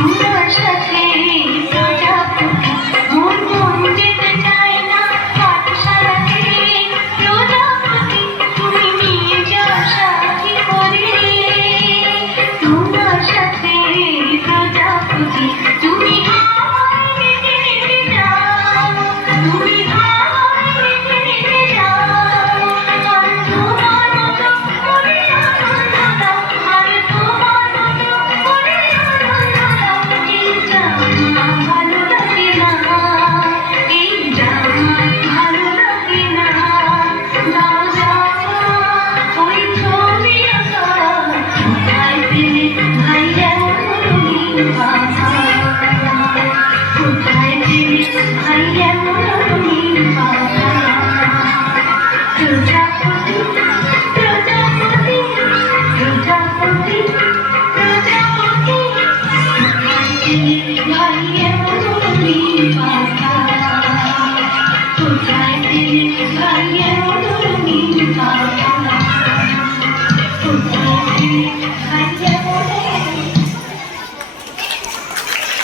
Yeah. Thank you.